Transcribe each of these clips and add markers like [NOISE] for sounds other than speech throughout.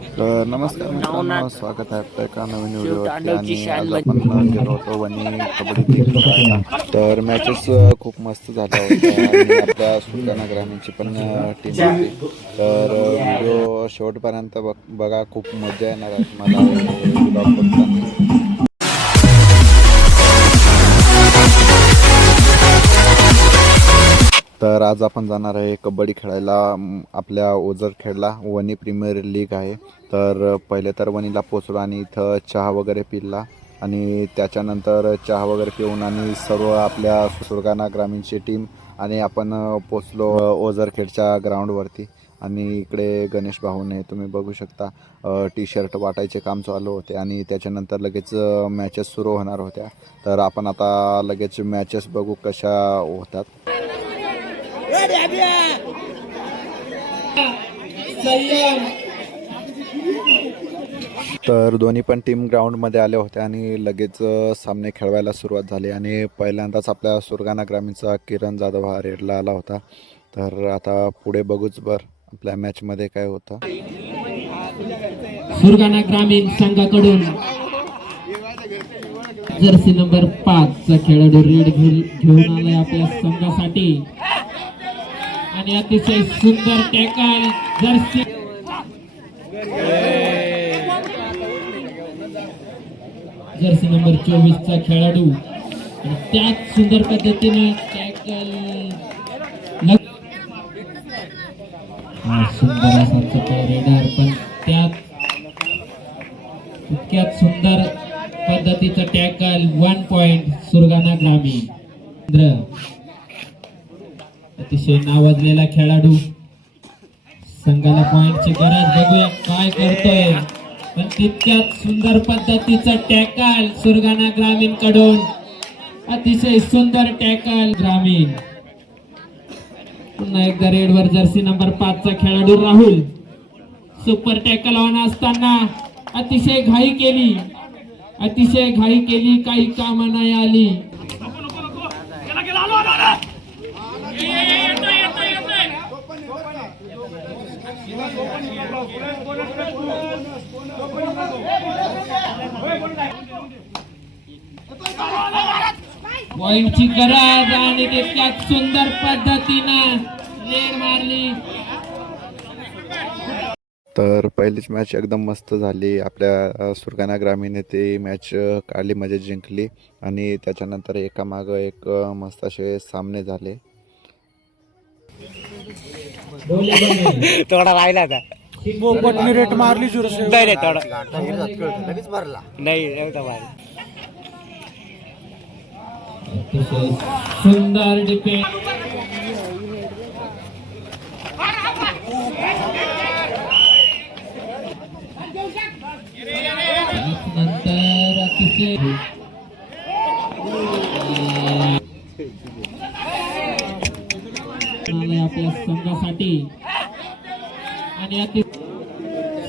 तर नमस्कार मित्रांनो स्वागत आहे आपल्या एका नवीन व्हिडिओवरती आणि आज आपण गेलो होतो वणी कबड्डी टीम तर मॅचेस खूप मस्त झाल्या होत्या आणि आपल्या सुलताना ग्रामीणची पण टीम होती. तर व्हिडिओ शेवटपर्यंत बघ बघा खूप मजा येणार आहे मला [LAUGHS] तर आज आपण जाणार आहे कबड्डी खेळायला आपल्या ओझर खेळला वणी प्रीमियर लीग आहे. तर पहिले तर वणीला पोचलो आणि इथं चहा वगैरे पिला आणि त्याच्यानंतर चहा वगैरे पिऊन आणि सर्व आपल्या सुरगाणा ग्रामीणची टीम आणि आपण पोचलो ओझरखेडच्या ग्राउंडवरती आणि इकडे गणेश भाऊने तुम्ही बघू शकता टी शर्ट वाटायचे काम चालू होते आणि त्याच्यानंतर लगेच मॅचेस सुरू होणार होत्या. तर आपण आता लगेच मॅचेस बघू कशा होतात. तर दोन्ही पण टीम ग्राउंडमध्ये आल्या होत्या आणि लगेच सामने खेळवायला सुरुवात झाली आणि पहिल्यांदाच आपल्या सुरगाणा ग्रामीणचा किरण जाधव हा रेडला आला होता. तर आता पुढे बघूच बर आपल्या मॅचमध्ये काय होतं. सुरगाणा ग्रामीण संघाकडून जर्सी नंबर पाच चा खेळाडू रेड घेऊन आलाय आपल्या संघासाठी. आणि अतिशय सुंदर टॅकल जर्सी. जर्सी नंबर चोवीस चा खेळाडू. आणि त्याच सुंदर पद्धतीने टॅकल. सुंदर असा चपळ रेडर पण त्यात इतक्यात सुंदर पद्धतीचं टॅकल वन पॉइंट सुरगाणा ग्रामीण. अतिशय नावाजलेला खेळाडू. संघाला पॉइंटची गरज बघूया काय करतोय. पण तितक्यात सुंदर पद्धतीचं टॅकल सुरगाणा ग्रामीणकडून अतिशय सुंदर टॅकल ग्रामीण. पुन्हा एकदा रेडवर जर्सी नंबर पाच चा खेळाडू राहुल. सुपर टॅकल ऑन असताना अतिशय घाई केली. अतिशय घाई केली काही कामं नाही आली. पॉइंटची गरज आणि तितक्यात सुंदर पद्धतीनं रेड मारली? तर पहिलीच मॅच एकदम मस्त झाली. आपल्या सुरगाणा ग्रामीण ती मॅच काढली म्हणजे जिंकली आणि त्याच्यानंतर एकामागं एक मस्त असे सामने झाले. थोडा राहिला आता. पोपटनी रेट मारली जुरसे नाही नाही थोडा नाही नव्हता बाहेर अतिशय सुंदर डिफेंस नंतर अतिशय आपल्या संघासाठी. आणि अति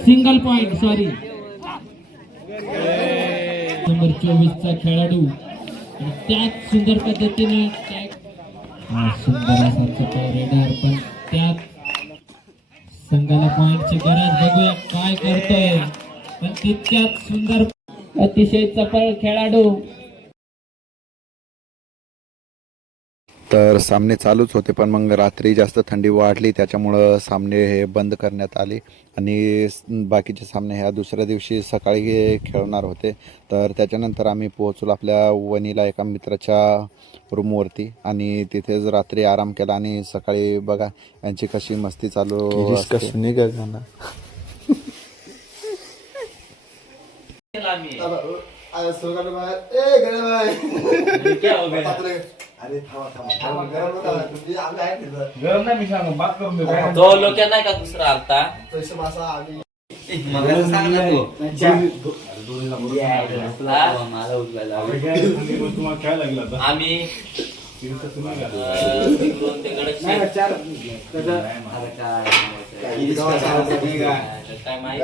सिंगल पॉइंट सॉरी नंबर चोवीस चा खेळाडू. त्याच सुंदर पद्धतीने सुंदर असा रेडर पण त्यात संघाला पॉईंटची गरज बघूया काय करतोय. पण तितक्यात सुंदर अतिशय चपळ खेळाडू तर सामने चालूच होते पण मग रात्री जास्त थंडी वाढली त्याच्यामुळं सामने हे बंद करण्यात आले. आणि बाकीचे सामने ह्या दुसऱ्या दिवशी सकाळी हे खेळणार होते. तर त्याच्यानंतर आम्ही पोहोचलो आपल्या वणीला एका मित्राच्या रूमवरती आणि तिथेच रात्री आराम केला. आणि सकाळी बघा यांची कशी मस्ती चालू [LAUGHS] [LAUGHS] असते. तो लोक नाही का दुसरा आता मग सांग ना तू. मला उचलायला आम्ही अं, तिकडून तिकडे शेत- आता काय काय माहिती?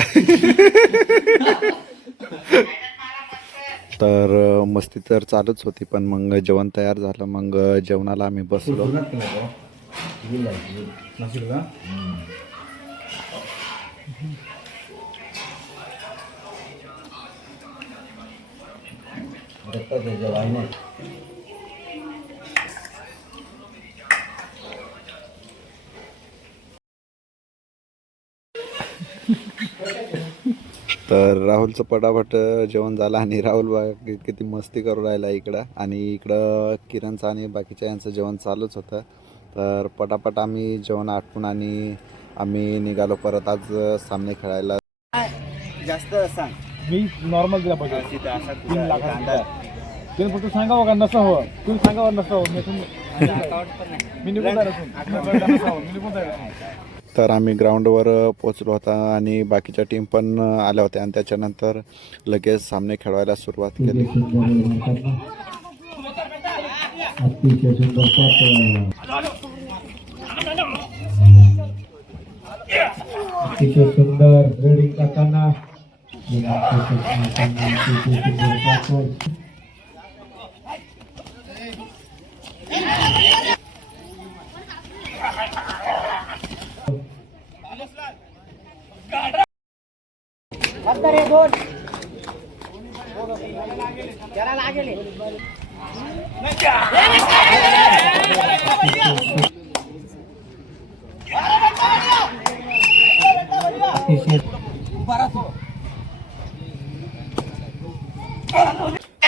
[LAUGHS] [LAUGHS] [LAUGHS] तर मस्ती तर चालूच होती पण मग जेवण तयार झालं मग जेवणाला आम्ही बसलो. तर राहुलचं पटापट जेवण झालं आणि राहुल किती मस्ती करू राहिला इकडं. आणि इकडं किरणचं आणि बाकीच्या यांचं जेवण चालूच होतं. तर पटापट आम्ही जेवण आटपून आणि आम्ही निघालो परत आज सामने खेळायला. जास्त सांग. मी नॉर्मल दिला पाहिजे तीन लाखाचा फक्त सांगावं का नसावं तुम्ही सांगावं नसावं मी तुम्ही- मी निघून मी निघून. तर आम्ही ग्राउंडवर पोचलो होता आणि बाकीच्या टीम पण आल्या होत्या आणि त्याच्यानंतर लगेच सामने खेळवायला सुरुवात केली. अतिशय सुंदर करताना.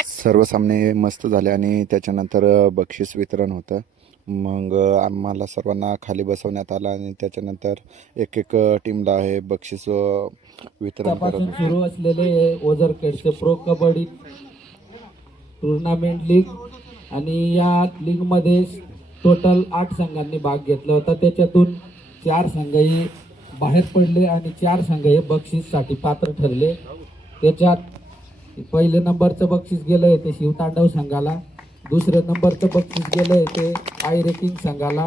सर्व सामने मस्त झाले आणि त्याच्यानंतर बक्षीस वितरण होतं. मग आम्हाला सर्वांना खाली बसवण्यात आलं आणि त्याच्यानंतर एक एक टीमला हे बक्षीस वितरण करत सुरू असलेले ओझरखेडचे प्रो कबड्डी टुर्नामेंट लीग आणि या लीगमध्ये टोटल आठ संघांनी भाग घेतला होता. त्याच्यातून चार संघ हे बाहेर पडले आणि चार संघ हे बक्षीससाठी पात्र ठरले. त्याच्यात पहिले नंबरचं बक्षीस गेलं आहे ते शिवतांडव संघाला. दुसरं नंबरचं बक्षीस गेलं आहे ते आय रेकिंग संघाला.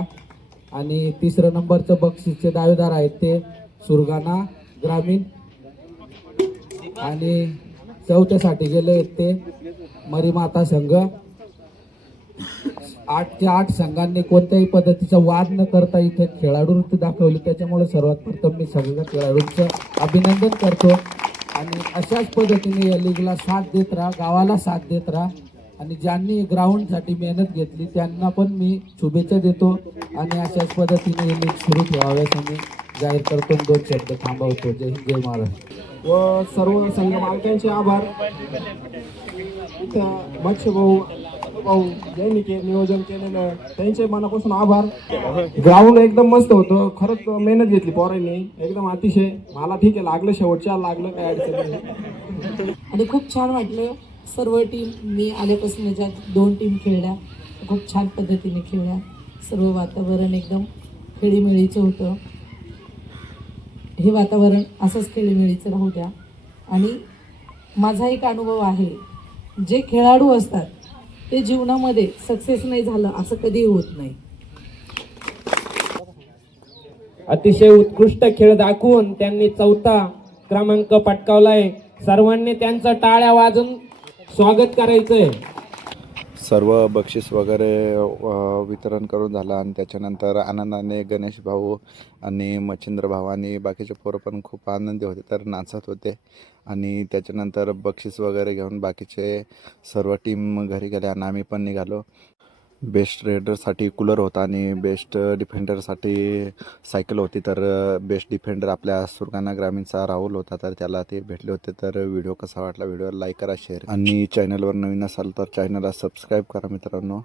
आणि तिसरं नंबरचं बक्षीसचे दावेदार आहेत ते सुरगाणा ग्रामीण. आणि चौथ्यासाठी गेले ते मरीमाता संघ. आठच्या आठ संघांनी कोणत्याही पद्धतीचा वाद न करता इथे खेळाडू दाखवले. त्याच्यामुळे सर्वात प्रथम मी सगळ्या खेळाडूंचं अभिनंदन करतो. आणि अशाच पद्धतीने या लीगला साथ देत राहा गावाला साथ देत राहा. आणि ज्यांनी ग्राउंडसाठी मेहनत घेतली त्यांना पण मी शुभेच्छा देतो आणि अशाच पद्धतीने हे लीग सुरू ठेवाव्यास मी जाहीर करतो. दोन शब्द थांबवतो. जय हिंद जय महाराष्ट्र. व सर्व संघ मालकांचे आभार. मत्स्य भाऊ भाऊ यांनी के नियोजन केलेलं त्यांचे मनापासून आभार. ग्राउंड एकदम मस्त होतं. खरंच मेहनत घेतली पोरांनी. एकदम अतिशय. मला ठीक आहे लागलं शेवटच्या लागलं काय अडचण आणि खूप छान वाटलं. सर्व टीम मी आल्यापासून ज्या दोन टीम खेळल्या. खूप छान पद्धतीने खेळल्या. सर्व वातावरण एकदम खेळीमेळीचं होतं. हे वातावरण असंच खेळीमेळीचं राहू द्या. आणि माझा एक अनुभव आहे जे खेळाडू असतात ते जीवनामध्ये सक्सेस नाही झालं असं कधी होत नाही. अतिशय उत्कृष्ट खेळ दाखवून त्यांनी चौथा क्रमांक पटकावलाय. सर्वांनी त्यांचा टाळ्या वाजून स्वागत करायचंय. सर्व बक्षीस वगैरे वितरण करून झालं आणि त्याच्यानंतर आनंदाने गणेश भाऊ आणि मच्छिंद्र भाऊ आणि बाकीचे पोरं पण खूप आनंदी होते तर नाचत होते. आणि त्याच्यानंतर बक्षीस वगैरे घेऊन बाकीचे सर्व टीम घरी गेले आणि आम्ही पण निघालो. बेस्ट रेडरसाठी कूलर होता आणि बेस्ट डिफेंडरसाठी सायकल होती. तर बेस्ट डिफेंडर आपल्या सुरगाणा ग्रामीणचा राहुल होता तर त्याला ते भेटले होते. तर व्हिडिओ कसा वाटला? व्हिडिओ लाईक करा शेअर आणि चॅनलवर नवीन असाल तर चॅनलला सबस्क्राईब करा मित्रांनो.